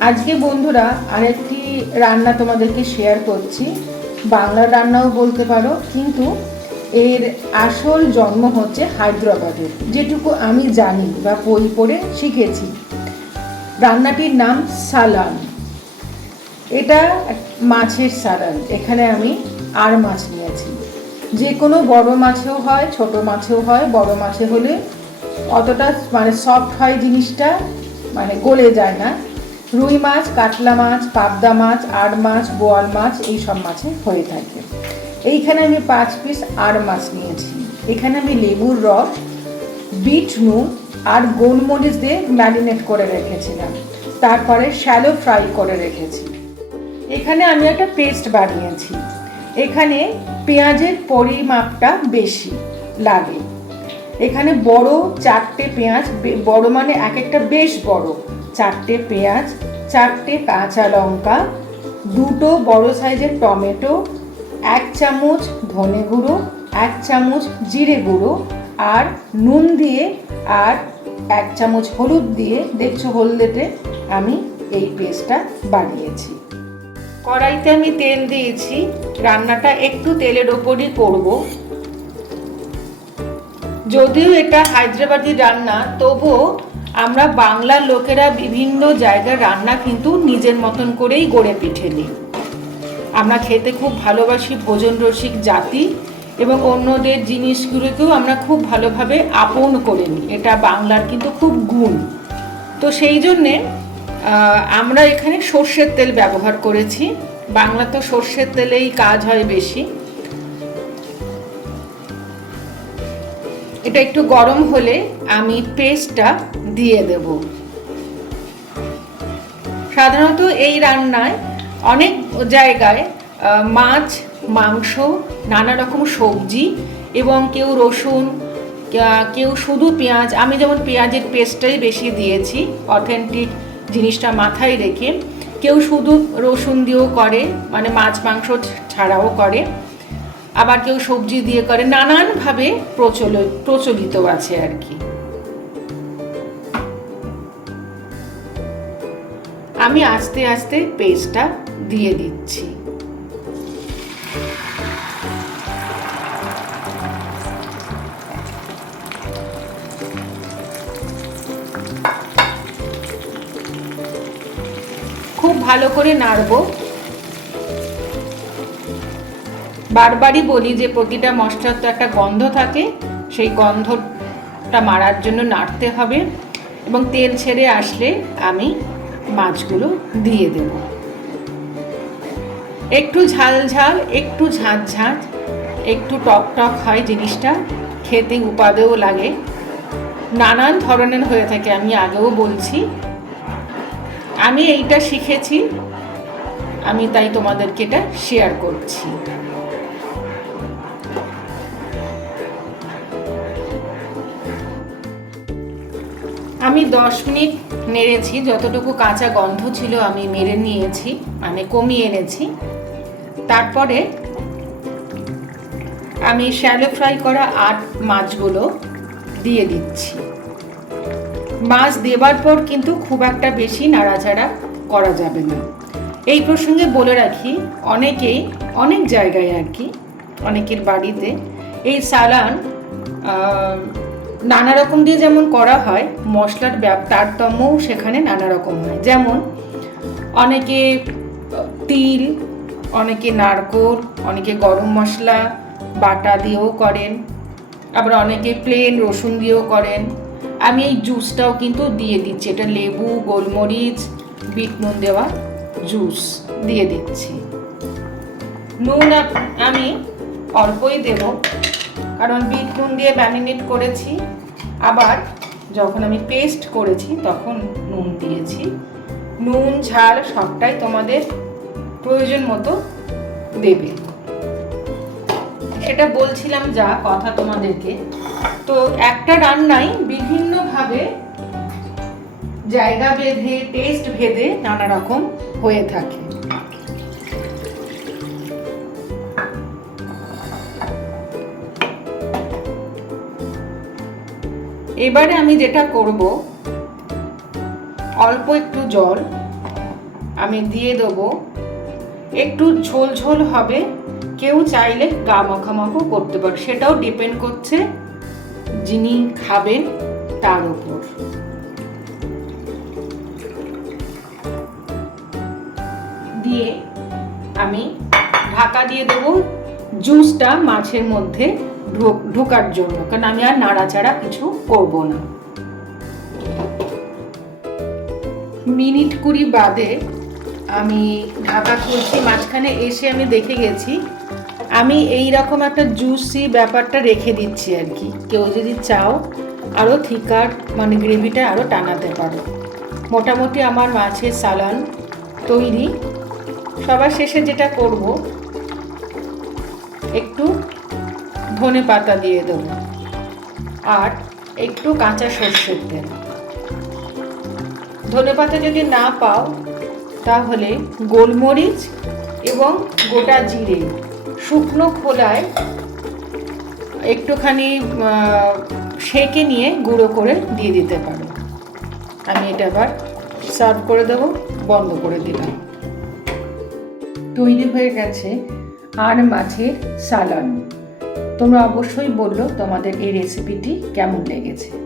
আজকে বন্ধুরা আরেকটি রান্না তোমাদেরকে শেয়ার করছি। বাংলার রান্নাও বলতে পারো, কিন্তু এর আসল জন্ম হচ্ছে হায়দ্রাবাদের যেটুকু আমি জানি বা বই পড়ে শিখেছি। রান্নাটির নাম সালান। এটা মাছের সালান। এখানে আমি আর মাছ নিয়েছি। যে কোনো বড় মাছেও হয়, ছোট মাছেও হয়, বড় মাছে হলে অতটা মানে সফট হয় জিনিসটা মানে গলে যায় না। রুই মাছ, কাতলা মাছ, পাবদা মাছ, আড় মাছ, বোয়াল মাছ এই সব মাছে হয়ে থাকে। এইখানে আমি পাঁচ পিস আড় মাছ নিয়েছি। এখানে আমি লেবুর রস, বিট নুন আর গোলমরিচ দিয়ে ম্যারিনেট করে রেখেছিলাম। তারপরে শ্যালো ফ্রাই করে রেখেছি। এখানে আমি একটা পেস্ট বানিয়েছি। এখানে পেঁয়াজের পরিমাপটা বেশি লাগে। এখানে বড় চারটে পেঁয়াজ বড় মানে এক একটা বেশ বড়। চারটে পেঁয়াজ, চারটে কাঁচা লঙ্কা, দুটো বড় সাইজের টমেটো, এক চামচ ধনে গুঁড়ো, এক চামচ জিরে গুঁড়ো আর নুন দিয়ে আর এক চামচ হলুদ দিয়ে দেখছ হলদেটে আমি এই পেস্টটা বানিয়েছি। কড়াইতে আমি তেল দিয়েছি, রান্নাটা একটু তেলের ওপরই করব। যদিও এটা হায়দ্রাবাদি রান্না, তবুও আমরা বাংলার লোকেরা বিভিন্ন জায়গার রান্না কিন্তু নিজের মতন করেই গড়ে পিঠে নিই। আমরা খেতে খুব ভালোবাসি ভোজন রসিক জাতি এবং অন্যদের জিনিসগুলোকেও আমরা খুব ভালোভাবে আপন করে নিই। এটা বাংলার কিন্তু খুব গুণ। তো সেই জন্যে আমরা এখানে সর্ষের তেল ব্যবহার করেছি। বাংলা তো সর্ষের তেলেই কাজ হয় বেশি। এটা একটু গরম হলে আমি পেস্টটা দিয়ে দেব। সাধারণত এই রান্নায় অনেক জায়গায় মাছ, মাংস, নানা রকম সবজি এবং কেউ রসুন কেউ শুধু পেঁয়াজ। আমি যেমন পেঁয়াজের পেস্টটাই বেশি দিয়েছি অথেন্টিক জিনিসটা মাথায় রেখে। কেউ শুধু রসুন দিয়েও করে মানে মাছ, মাংস ছাড়াও করে। আবার কেউ সবজি দিয়ে করে, নানানভাবে প্রচলিত প্রচলিত আছে আর কি। আমি আস্তে আস্তে পেস্টটা দিয়ে দিচ্ছি। খুব ভালো করে নাড়বো। বারবারই বলি যে প্রতিটা মশলার তো একটা গন্ধ থাকে, সেই গন্ধটা মারার জন্য নাড়তে হবে এবং তেল ছেড়ে আসলে আমি মাছগুলো দিয়ে দেব। একটু ঝাল ঝাল, একটু ঝাঁঝ ঝাঁঝ, একটু টক টক হয় জিনিসটা, খেতে উপাদেও লাগে। নানান ধরনের হয়ে থাকে, আমি আগেও বলছি। আমি এইটা শিখেছি, আমি তাই তোমাদেরকে এটা শেয়ার করছি। আমি দশ মিনিট নেড়েছি, যতটুকু কাঁচা গন্ধ ছিল আমি মেরে নিয়েছি মানে কমিয়ে এনেছি। তারপরে আমি শ্যালো ফ্রাই করা আট মাছগুলো দিয়ে দিচ্ছি। মাছ দেবার পর কিন্তু খুব একটা বেশি নাড়াচাড়া করা যাবে না। এই প্রসঙ্গে বলে রাখি, অনেকেই, অনেক জায়গায় আর কি, অনেকের বাড়িতে এই সালান নানা রকম দিয়ে যেমন করা হয়, মশলার তারতম্যও সেখানে নানা রকম হয়। যেমন, অনেকে তিল, অনেকে নারকোল, অনেকে গরম মশলা, বাটা দিয়েও করেন, আবার অনেকে প্লেন রসুন দিয়েও করেন। আমি এই জুসটাও কিন্তু দিয়ে দিচ্ছি। এটা লেবু, গোলমরিচ, বিট নুন দেওয়া জুস দিয়ে দিচ্ছি। নুন আমি অল্পই দেব। কারণ বিট নুন দিয়ে ম্যারিনেট করেছি। আবার যখন আমি পেস্ট করেছি, তখন নুন দিয়েছি। নুন, ঝাল সবটাই তোমাদের প্রয়োজন মতো দেবে। এটা বলছিলাম যা কথা তোমাদেরকে। তো একটা রান্নাই বিভিন্নভাবে জায়গা ভেদে টেস্ট ভেদে নানা রকম হয়ে থাকে। এবারে আমি যেটা করব, অল্প একটু জল আমি দিয়ে দেবো। একটু ঝোল ঝোল হবে, কেউ চাইলে গা মাখামাখো করতে পারে। সেটাও ডিপেন্ড করছে যিনি খাবেন তার উপর। দিয়ে আমি ঢাকা দিয়ে দেবো জুসটা মাছের মধ্যে। ঢোকার জন্য, কারণ আমি আর নাড়াচাড়া কিছু করব না। মিনিট কুড়ি বাদে আমি ঢাকা খুলছি, মাঝখানে এসে আমি দেখে গেছি, আমি এই রকম একটা জুসি ব্যাপারটা রেখে দিচ্ছি আর কি। কেউ যদি চাও আরও থিকার মানে গ্রেভিটা আরও টানাতে পারো। মোটামুটি আমার মাছের সালান তৈরি। সবার শেষে যেটা করব, একটু ধনে পাতা দিয়ে দেবো। আর একটু কাঁচা সর্ষের তেল। ধনে পাতা যদি না পাও, তাহলে গোলমরিচ এবং গোটা জিরে শুকনো খোলায় একটুখানি সেঁকে নিয়ে গুঁড়ো করে দিয়ে দিতে পারো। আমি এটা আবার সার্ভ করে দেবো, বন্ধ করে দিলাম। তৈরি হয়ে গেছে আর মাছের সালান তোমরা অবশ্যই বলল তোমাদের এই রেসিপিটি কেমন লেগেছে।